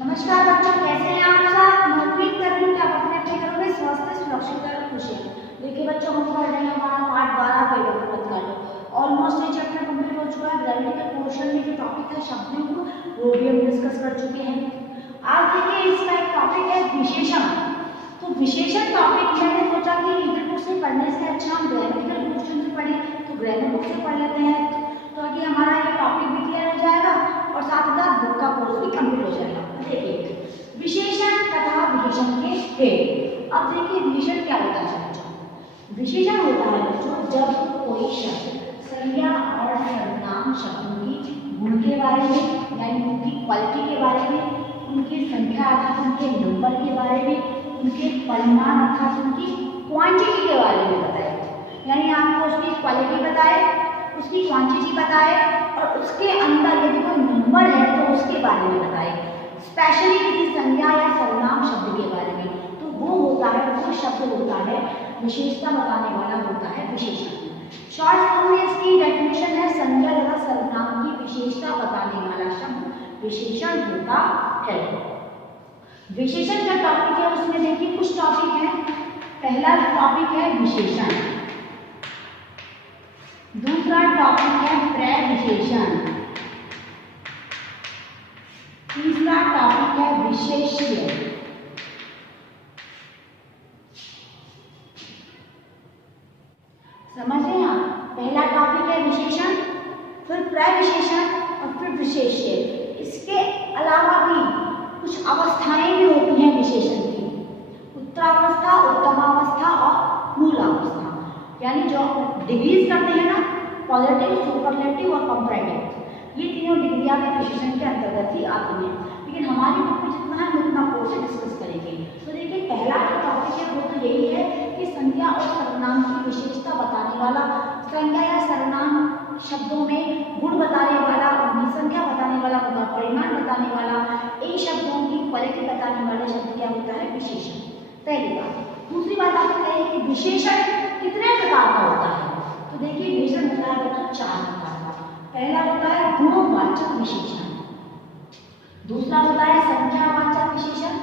नमस्कार बच्चों, कैसे हैं आप सब। मैं उम्मीद कर रही हूँ कि आप अपने अपने घरों में स्वस्थ सुरक्षित और खुश हैं। देखिए बच्चों, हम पढ़ रहे हैं हमारा पार्ट 12 पेड़ मत कर ऑलमोस्ट ये चैप्टर कंप्लीट हो चुका है। ग्रामेटिकल पोर्शन में जो टॉपिक है शब्दों को, वो भी हम डिस्कस कर चुके हैं। आज देखिए इसका एक टॉपिक है विशेषण। तो विशेषण टॉपिक मैंने सोचा कि रीडर बुक से पढ़ने से अच्छा हम ग्रामेटिकल पोर्शन से पढ़ें, तो ग्रामर बुक से पढ़ लेते हैं। तो अभी हमारा ये टॉपिक भी क्लियर हो जाएगा और साथ ही साथ बुक का कोर्स भी कंप्लीट हो जाएगा। देखिए विशेषण तथा विशेषण के भेद। अब देखिए विशेषण क्या होता है बच्चों। विशेषण होता है बच्चों जब कोई शब्द संज्ञा और सर्वनाम शब्दों की गुण के बारे में, यानी उनकी क्वालिटी के बारे में, उनकी संख्या अर्थात उनके नंबर के बारे में, उनके परिमाण अर्थात उनकी क्वांटिटी के बारे में बताए। यानी आपको उसकी क्वालिटी बताए, उसकी क्वांटिटी बताए और उसके अंदर यदि कोई नंबर है तो उसके बारे में बताए। स्पेशली किसी संज्ञा या सर्वनाम शब्द के बारे में, तो वो होता है, वो शब्द होता है विशेषता बताने वाला होता है विशेषण। शॉर्ट फॉर्म में इसकी डेफिनेशन है संज्ञा तथा सर्वनाम की विशेषता बताने वाला शब्द विशेषण होता है। विशेषण का टॉपिक है, उसमें देखिए कुछ टॉपिक है। पहला टॉपिक है विशेषण, दूसरा टॉपिक है प्रविशेषण, तीसरा टॉपिक है विशेष्य, समझ रहे हैं आप। पहला टॉपिक है विशेषण, फिर प्रविशेषण और फिर विशेष्य। इसके अलावा भी कुछ अवस्थाएं भी होती हैं विशेषण की, उत्तरावस्था, उत्तमावस्था और मूलावस्था। यानी जो डिग्रीज करते हैं ना, पॉजिटिव, सुपरलेटिव और कंपैरेटिव, ये तीनों डिग्रियां भी विशेषण के अंतर्गत ही आती हैं। लेकिन हमारी बुक में जितना है हम उतना कोर्स डिस्कस करेंगे। तो देखिए पहला जो टॉपिक है वो तो यही है कि संज्ञा और सर्वनाम की विशेषता बताने वाला, संज्ञा या सर्वनाम शब्दों में गुण बताने वाला, उनकी संख्या बताने वाला, उनका परिमाण बताने वाला, इन शब्दों की क्वालिटी बताने वाले शब्द क्या होता है विशेषण। पहली बात। दूसरी बात आपको कहिए कि विशेषण कितने प्रकार का होता है। तो देखिए विशेषण होता है बच्चों 4 प्रकार का। पहला होता है गुणवाचक विशेषण, दूसरा होता है संख्यावाचक विशेषण,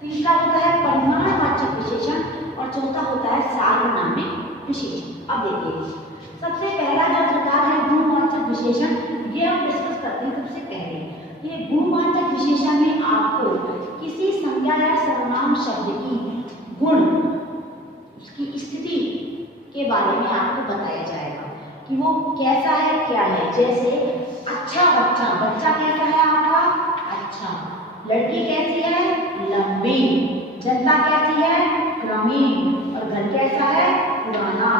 तीसरा होता है परिमाणवाचक विशेषण और चौथा होता है सार्वनामिक विशेषण। अब देखिए सबसे पहला जो प्रकार है गुणवाचक विशेषण, ये हम डिस्कस करते हैं। सबसे पहले ये गुणवाचक विशेषण में आपको किसी संज्ञा या सर्वनाम शब्द की गुण, उसकी स्थिति के बारे में आपको बताया जाएगा कि वो कैसा है, क्या है। जैसे अच्छा बच्चा, बच्चा कैसा है आपका, अच्छा। लड़की कैसी है, लंबी। जनता कैसी है, ग्रामीण। और घर कैसा है, पुराना।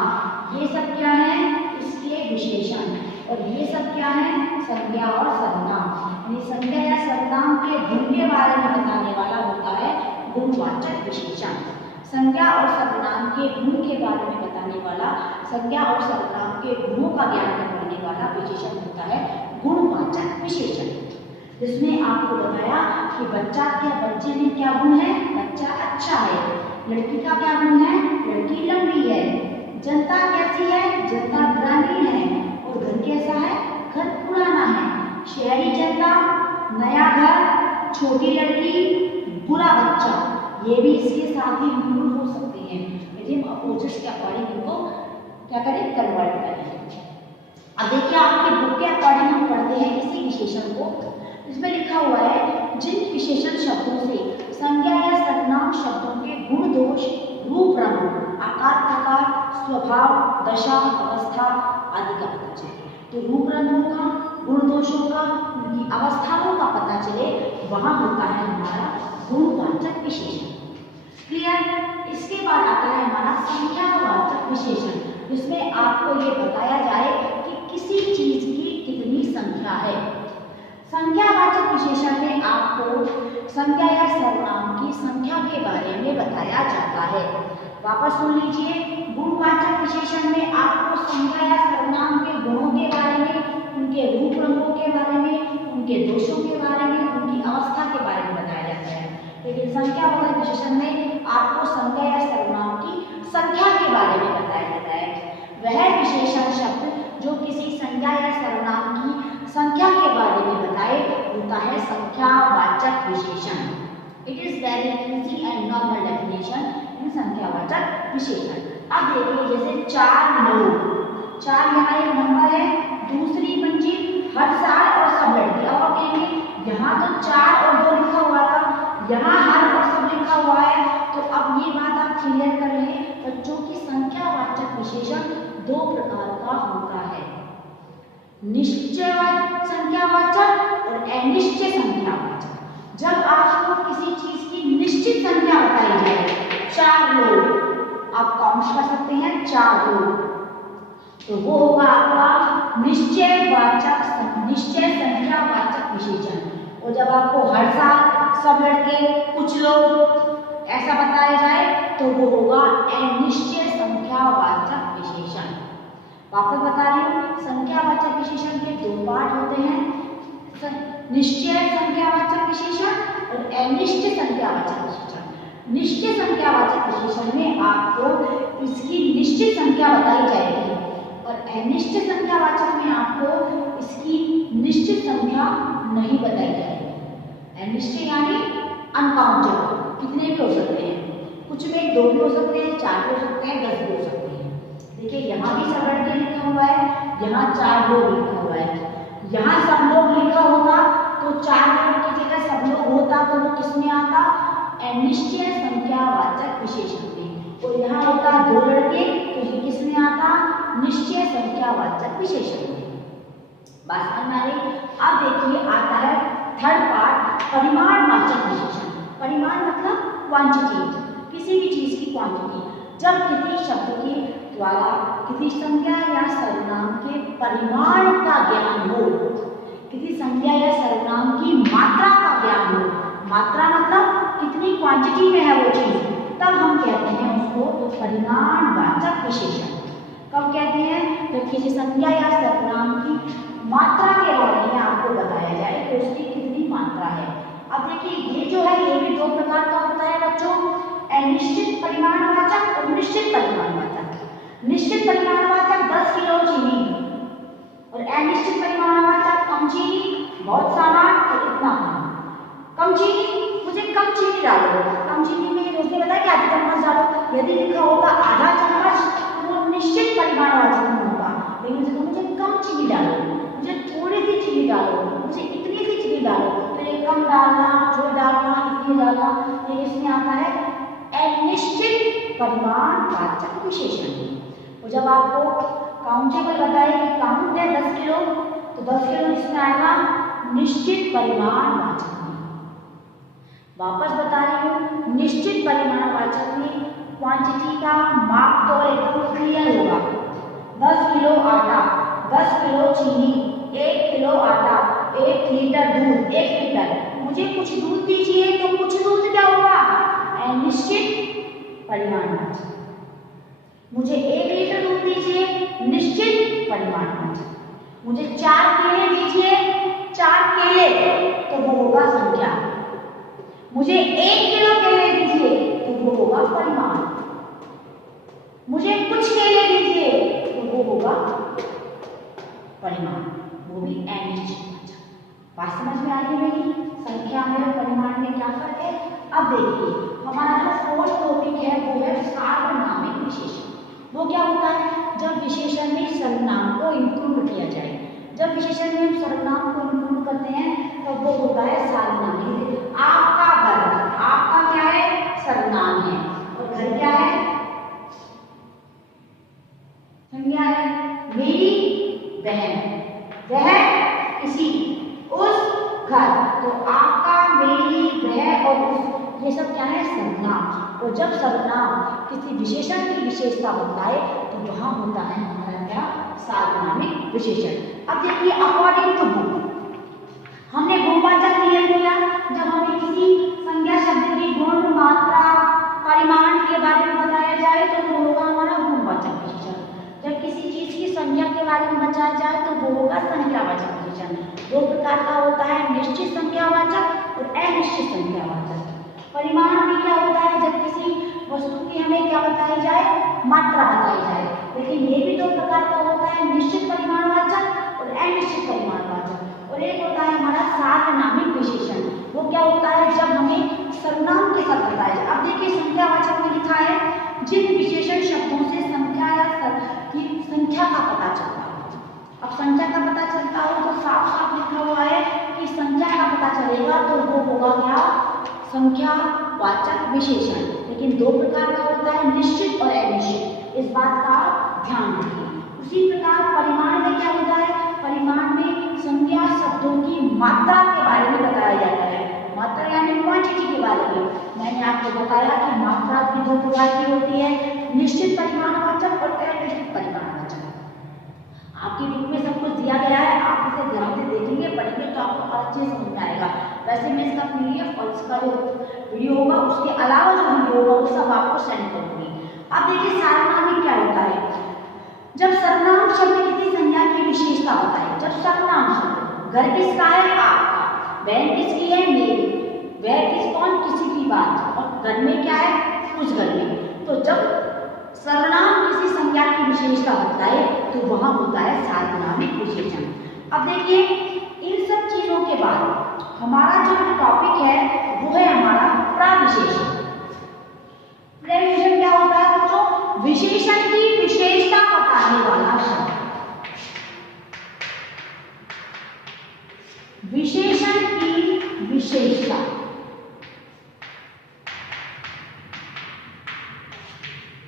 ये सब क्या है, इसके विशेषण। और ये सब क्या है, संज्ञा और सर्वनाम। यानी संज्ञा या सर्वनाम के गुण के बारे में बताने वाला होता है गुणवाचक विशेषण। संज्ञा और सर्वनाम के गुण के बारे में बताने वाला, संज्ञा और सर्वनाम के गुणों का ज्ञान करवाने वाला विशेषण होता है गुणवाचक विशेषण। जिसमें आपको बताया कि बच्चा क्या, बच्चे में क्या गुण है, बच्चा अच्छा है। लड़की का क्या गुण है, लड़की लंबी है। जनता कैसी है, जनता ग्रामीण है। और घर कैसा है, घर पुराना है। शहरी जनता, नया घर, छोटी लड़की, बुरा बच्चा, ये भी इसके साथ ही इंक्लूड हो सकते हैं यदि हम अपोजिट्स के अकॉर्डिंग इनको क्या करें, कन्वर्ट करें। अब देखिए आपके बुक के अकॉर्डिंग हम पढ़ते हैं इसी विशेषण को। इसमें लिखा हुआ है जिन विशेषण शब्दों से संज्ञा या सर्वनाम शब्दों के गुण दोष, रूप रंग, आकार प्रकार, स्वभाव, दशा, अवस्था आदि का पता चले। तो रूप रंगों का, गुण दोषों का, उनकी अवस्थाओं का पता चले, वहां होता है हमारा गुणवाचक विशेषण। क्लियर। इसके बाद आता है हमारा संख्यावाचक विशेषण, जिसमें आपको ये बताया जाए कि किसी चीज की कितनी संख्या है। संख्यावाचक विशेषण में आपको संज्ञा या सर्वनाम की संख्या के बारे में बताया जाता है। वापस सुन लीजिए, गुणवाचक विशेषण में आपको संज्ञा या सर्वनाम के गुणों के बारे में, उनके रूप रंगों के बारे में, उनके दोषों के बारे में, उनकी अवस्था के बारे में बताया जाता है। लेकिन संख्यावाचक विशेषण में आपको संज्ञा या सर्वनाम की संख्या के बारे में बताया जाता है। वह विशेषण शब्द जो किसी संज्ञा या सर्वनाम की संख्या के बारे में बताए होता है संख्यावाचक विशेषण। It is very easy and normal definition in संख्यावाचक विशेषण। अब देखिए जैसे 4 लोग, 4 यहाँ एक नंबर है, दूसरी पंक्ति हर साल और सब लड़के। अब आप कहेंगे यहाँ तो 4 और 2 लिखा हुआ था, यहाँ हर और सब लिखा हुआ है, तो अब ये बात आप क्लियर कर लें बच्चों की संख्यावाचक विशेषण 2 प्रकार का होता है, निश्चय संख्यावाचक और अनिश्चय संख्यावाचक। जब आपको किसी चीज की निश्चित संख्या बताई जाए, 4 लोग आप काउंट कर सकते हैं, 4 लोग, तो वो होगा आपका निश्चय संख्यावाचक विशेषण। और जब आपको हर साल, सब लड़के, कुछ लोग ऐसा बताया जाए तो वो होगा अनिश्चय संख्यावाचक विशेषण। वापस बता रही हूँ, संख्यावाचक विशेषण के 2 पार्ट होते हैं, निश्चय संख्यावाचक विशेषण और अनिश्चय संख्यावाचक विशेषण। निश्चय संख्यावाचक विशेषण में आपको इसकी निश्चित संख्या बताई जाएगी और अनिश्चित संख्यावाचक में आपको इसकी निश्चित संख्या नहीं बताई जाएगी। अनिश्चित यानी अनकाउंटेबल, कितने भी हो सकते हैं, कुछ में 2 भी हो सकते हैं, 4 भी हो सकते हैं, 10 भी हो सकते हैं। देखिए यहाँ भी सब लड़के लिखा हुआ है, यहाँ 4 लोग लिखा हुआ है, यहाँ सब लोग लिखा होगा तो 4 लोग की जगह सब लोग होता तो वो किसमें आता, अनिश्चय संख्यावाचक विशेषण में। और यहाँ होता 2 लड़के तो ये किसमें आता, निश्चय संख्यावाचक विशेषण में। बात समझ में आ रही। अब देखिए आता है थर्ड पार्ट, परिमाणवाचक विशेषण। परिमाण मतलब क्वांटिटी, किसी भी चीज की क्वांटिटी। जब किसी शब्द के द्वारा किसी संख्या या सर्वनाम के परिमाण का ज्ञान हो, किसी संख्या या सर्वनाम की मात्रा का ज्ञान हो, मात्रा मतलब कितनी क्वांटिटी में है वो चीज, तब हम कहते हैं उसको परिमाणवाचक विशेषण। कब कहते हैं, जब किसी संख्या या सर्वनाम की मात्रा के बारे में आपको बताया जाए कि उसकी कितनी मात्रा है। अब देखिए ये जो है ये भी 2 प्रकार का होता है बच्चों, अनिश्चित परिमाणवाचक और निश्चित परिमाणवाचक। निश्चित परिमाणवाचक 10 किलो चीनी और अनिश्चित परिमाणवाचक कम चीनी, बहुत सामान और इतना कम चीनी, मुझे कम चीनी डालो। कम चीनी में उसने बताया कि आधा चम्मच डालो, यदि लिखा होगा आधा चम्मच तो वो निश्चित परिमाणवाचक में होगा, लेकिन मुझे कम चीनी डालो, मुझे थोड़ी सी चीनी डालो, मुझे इतनी सी चीनी डालो, तो ये कम डालना, थोड़ा डालना, इतनी डालना, ये इसमें आता है अनिश्चित परिमाणवाचक विशेषण। और जब आपको काउंटेबल बताए कि काउंट है 10 किलो, तो 10 किलो इसमें आएगा निश्चित परिमाणवाचक में। वापस बता रही हूँ, निश्चित परिमाणवाचक में क्वांटिटी का माप तो एकदम क्लियर होगा। 10 किलो आटा, 10 किलो चीनी, 1 किलो आटा, 1 लीटर दूध, 1 लीटर, मुझे कुछ दूध दीजिए, तो कुछ दूध क्या होगा, अनिश्चित परिमाणवाचक। मुझे 1 लीटर दूध दीजिए, निश्चित परिमाणवाचक। मुझे 4 केले दीजिए, 4 केले, तो वो होगा संख्या। मुझे 1 किलो केले दीजिए, तो वो होगा परिमाण। मुझे कुछ केले दीजिए, तो वो होगा परिमाण, वो भी अनिश्चित। बात समझ में आ रही है मेरी, संख्या में और परिमाण में क्या फर्क है। अब देखिए हमारा जो फोर्थ टॉपिक है वो है सार्वनामिक विशेषण। वो क्या होता है, जब विशेषण में सर्वनाम को इंक्लूड किया जाए। जब विशेषण में हम सर्वनाम को इंक्लूड करते हैं तब वो होता है सार्वनामिक। आपका घर, आपका क्या है, सर्वनाम है, और घर क्या है, संज्ञा है। मेरी बहन, वह किसी, उस घर, तो आपका, मेरी, वह और उस, ये सब क्या है, सर्वनाम। और जब सर्वनाम किसी विशेषण की विशेषता बताए तो वहां होता है हमारा क्या, सार्वनामिक विशेषण। अब देखिए अकॉर्डिंग टू बुक हमने गुणवाचक क्लियर किया। जब हमें किसी संज्ञा शब्द की गुण, मात्रा, परिमाण के बारे में बताया जाए तो वो होगा हमारा गुणवाचक विशेषण। जब किसी चीज की संज्ञा के बारे में बताया जाए तो वो होगा संख्यावाचक विशेषण। 2 प्रकार का होता है, निश्चित संख्यावाचक और अनिश्चित संख्यावाचक। परिमाण भी क्या होता है, जब किसी वस्तु की हमें क्या बताई जाए, मात्रा बताई जाए। लेकिन ये भी 2 प्रकार का होता है, निश्चित परिमाणवाचक और अनिश्चित परिमाणवाचक। और एक होता है हमारा सार्वनामिक विशेषण। वो क्या होता है, संख्या का पता चलता हो। अब संख्या का पता चलता हो तो साफ साफ लिखा हुआ है कि संख्या का पता चलेगा तो वो होगा क्या, संख्यावाचक विशेषण। लेकिन दो प्रकार का होता है, निश्चित और अनिश्चित, इस बात का ध्यान रखिए। उसी प्रकार परिमाण में क्या होता है, परिमाण में संज्ञा शब्दों की मात्रा के बारे में बताया जाता है। मात्रा यानी क्वांटिटी के बारे में। मैंने आपको बताया कि मात्रा की दो प्रकार की होती है, निश्चित परिमाणवाचक और अनिश्चित परिमाणवाचक। आपकी बुक में सब कुछ दिया गया है, आप इसे ध्यान से देखेंगे पढ़ेंगे तो आपको हर चीज समझ में आएगा। वैसे मैं इसका PDF और इसका जो वीडियो होगा उसके अलावा जो वीडियो होगा वो सब आपको सेंड करूंगी। अब देखिए सर्वनाम में क्या होता है, जब सर्वनाम शब्द किसी संज्ञा की विशेषता बताए। जब सर्वनाम शब्द, घर किसका है, आपका, बहन किसकी है, मेरी, वह किस कौन किसी की बात, और घर में क्या है, उस घर में। तो जब सर्वनाम किसी संज्ञा की विशेषता बताए तो वहां होता है सार्वनामिक विशेषण। अब देखिए इन सब चीजों के बाद हमारा जो टॉपिक है वो है हमारा प्रविशेषण। प्रविशेषण क्या होता है बच्चों, विशेषण की विशेषता बताने वाला शब्द। विशेषण की विशेषता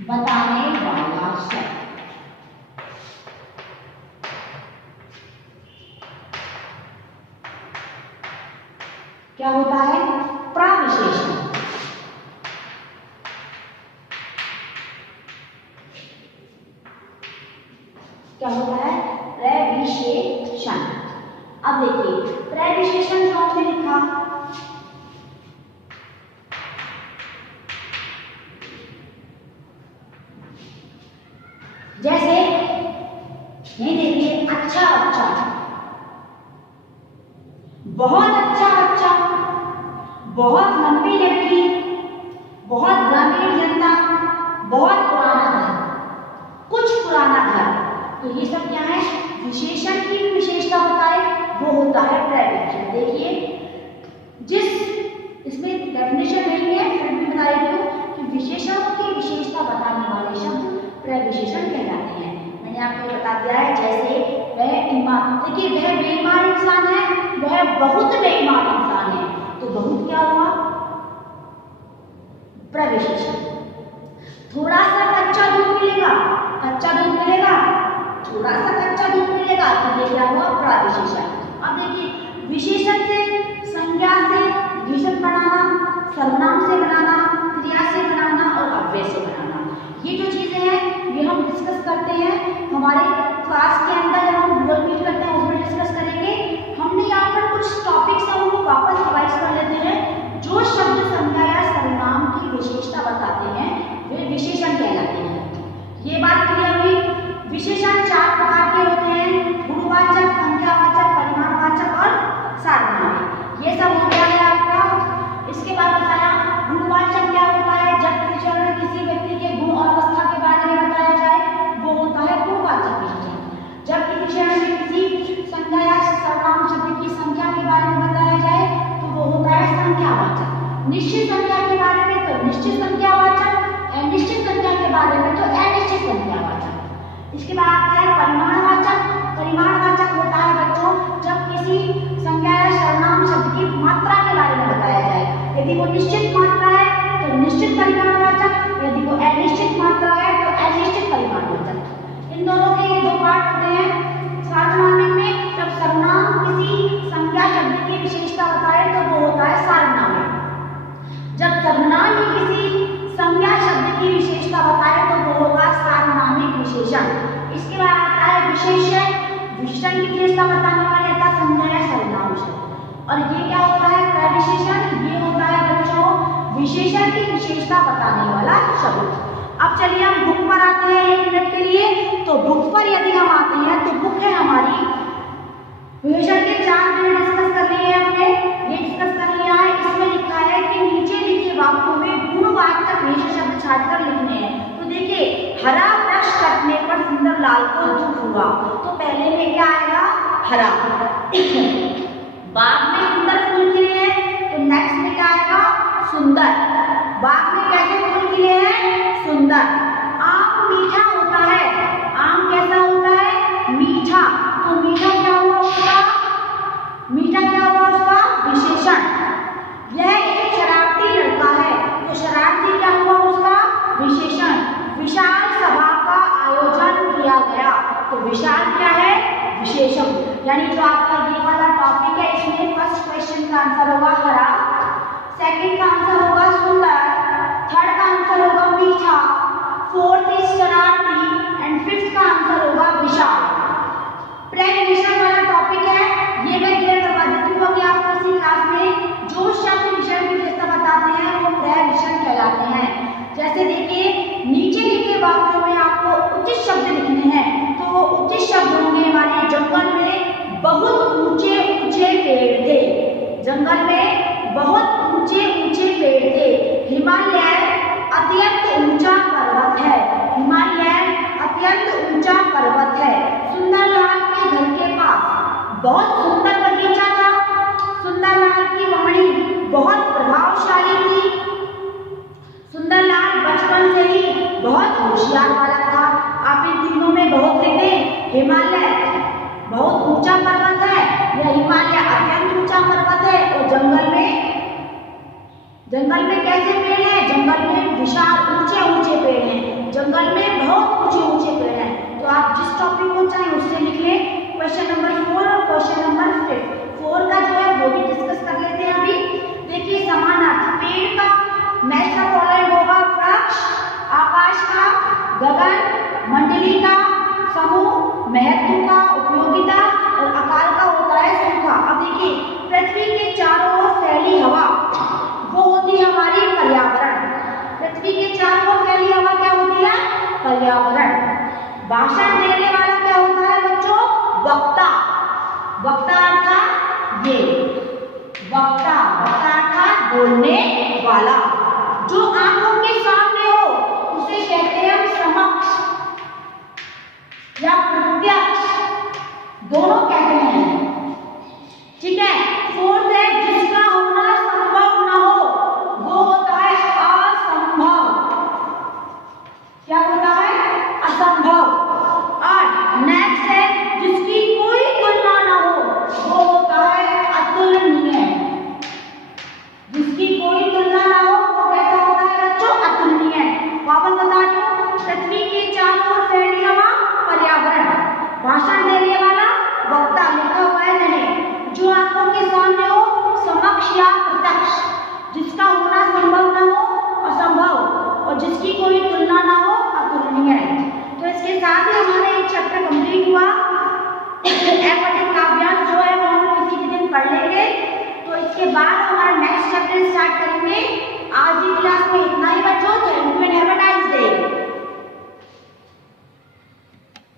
बताने वाला शब्द क्या होता है, प्रविशेषण। क्या होता है, प्रविशेषण। अब देखिए प्रविशेषण कौन से लिखा, जैसे ये देखिए, अच्छा बच्चा, बहुत अच्छा बच्चा, बहुत लंबी लड़की, बहुत ग्रामीण जनता, बहुत पुराना घर, कुछ पुराना घर। तो ये सब क्या है, विशेषण की विशेषता बताए वो होता है प्रविशेषण। देखिए जिस इसमें डेफिनेशन नहीं है फिर भी बता देती हूँ कि विशेषणों की विशेषता बताने वाले शब्द प्रविशेषण कहलाते हैं। मैंने आपको बता दिया है, जैसे वह ईमान, देखिए वह बेईमान इंसान है, वह बहुत बेईमान इंसान है, तो बहुत क्या हुआ, प्रविशेषण। थोड़ा सा कच्चा दूध मिलेगा, कच्चा दूध मिलेगा, थोड़ा सा कच्चा दूध मिलेगा, तो ये क्या हुआ, प्रविशेषण। अब देखिए विशेषण से, संज्ञा से विशेषण बनाना, सर्वनाम से बनाना, क्रिया से बनाना और अव्यय से बनाना, ये जो चीजें हैं ये हम डिस्कस करते हैं हमारे क्लास के अंदर। जब हम गूगल मीट करते हैं उसमें डिस्कस करेंगे। हमने यहाँ पर कुछ टॉपिक्स हैं उनको वापस रिवाइज कर लेते हैं। जो शब्द संज्ञा या सर्वनाम की विशेषता बताते हैं वे विशेषण कहलाते हैं। ये बात क्लियर हुई। विशेषण चार प्रकार के होते हैं, गुणवाचक, संख्यावाचक, परिमाणवाचक और सार्वनामिक। ये सब हो गया है आपका। इसके बाद बताया गुणवाचक क्या होता है, जब किसी व्यक्ति के गुण और अवस्था के बारे में बताया जाए वो होता है गुणवाचक विशेषण। जब किसी विषय में किसी संज्ञा या सर्वनाम शब्द की संख्या के बारे में बताया जाए तो वो होता है संख्यावाचक। निश्चित संख्या के बारे में तो निश्चित संख्यावाचक, अनिश्चित संख्या के बारे में तो अनिश्चित संख्यावाचक। इसके बाद आता है परिमाणवाचक। परिमाणवाचक होता है बच्चों जब किसी संज्ञा या सर्वनाम शब्द की मात्रा के बारे में बताया जाए। यदि वो निश्चित मात्रा है तो निश्चित परिमाणवाचक, यदि वो अनिश्चित मात्रा है तो अनिश्चित परिमाणवाचक। इन दोनों के ये दो पार्ट होते हैं। सार्वनामिक में जब सर्वनाम किसी संज्ञा शब्द की विशेषता बताए तो वो होता है सार्वनामिक। जब सर्वनाम ही किसी संज्ञा शब्द की विशेषता बताए तो वो होगा सार्वनामिक विशेषण। इसके बाद आता है विशेषण। विशेषण की विशेषता बताने वाला रहता है संज्ञा या सर्वनाम शब्द। और ये क्या होता है, प्रविशेषण। ये होता है बच्चों विशेषण की विशेषता बताने वाला शब्द। अब चलिए हम बुक पर आते हैं 1 मिनट के लिए। तो बुक पर यदि हम आते हैं तो बुक है हमारी, विशेषण के 4 मिनट डिस्कस कर लिए हमने, ये डिस्कस कर लिया है। इसमें लिखा है कि नीचे लिखे वाक्यों में गुणवाचक विशेषण शब्द छाटकर लिखने हैं। तो देखिए हरा वृक्ष कटने पर सुंदरलाल को दुख हुआ, तो पहले में क्या आएगा, हरा। बाग में सुंदर फूल खिले हैं तो नेक्स्ट में क्या आएगा, सुंदर। बाग में कैसे फूल खिले हैं, सुंदर। आम मीठा होता है, आम कैसा होता जंगल में बहुत ऊंचे ऊंचे पेड़ थे। हिमालय अत्यंत ऊंचा पर्वत है। हिमालय अत्यंत ऊंचा पर्वत है। सुंदरलाल के घर के पास बहुत सुंदर बगीचा था। सुंदरलाल की वाणी बहुत प्रभावशाली थी। सुंदरलाल बचपन से ही बहुत होशियार बालक था। आप इन तीनों में बहुत लिखे। हिमालय बहुत ऊंचा पर्वत है, यह हिमालय अत्यंत ऊंचा पर्वत है। और जंगल में कैसे पेड़ हैं? जंगल में विशाल ऊंचे ऊंचे पेड़ हैं। जंगल में बहुत ऊंचे ऊंचे पेड़ हैं। तो आप जिस टॉपिक को चाहें उससे लिख लें। क्वेश्चन नंबर 4 और क्वेश्चन नंबर 4 का जो है वो भी डिस्कस कर लेते हैं अभी। देखिए समानार्थी पेड़ का मैच का फॉलोइंग होगा। वृक्ष, आकाश का, गगन, मंडली का, समूह, महत्व का, उपयोगिता और आकार का होता है सूखा। अब देखिए पृथ्वी के चारों ओर फैली हवा वो होती है हमारी पर्यावरण। पृथ्वी के चारों ओर फैली हवा क्या होती है? पर्यावरण। भाषण देने वाला क्या होता है बच्चों? वक्ता। वक्ता अर्थात ये वक्ता, वक्ता अर्थात बोलने वाला। जो आंखों के सामने हो उसे कहते हैं हम समक्ष या प्रत्यक्ष, दोनों कहते हैं। ठीक है। 4th है जिसका होना संभव न हो वो होता है असंभव। क्या होता है? असंभव। और नेक्स्ट है जिसकी कोई तुलना न हो वो होता है अतुलनीय। जिसकी कोई तुलना न हो वो कैसा होता है बच्चों? अतुलनीय। वापस बता रही हूँ, पृथ्वी के चारों ओर फैली हवा पर्यावरण, भाषण देने वाला वक्ता, लिखा हुआ है मैंने, जो आंखों के सामने हो समक्ष या प्रत्यक्ष, जिसका होना संभव न हो असंभव, और जिसकी कोई तुलना ना हो अतुलनीय। तो इसके साथ ही हमारा एक चैप्टर कंप्लीट हुआ। एपटिक काव्यांश जो है वो हम किसी भी दिन पढ़ लेंगे। तो इसके बाद हमारा नेक्स्ट चैप्टर स्टार्ट करेंगे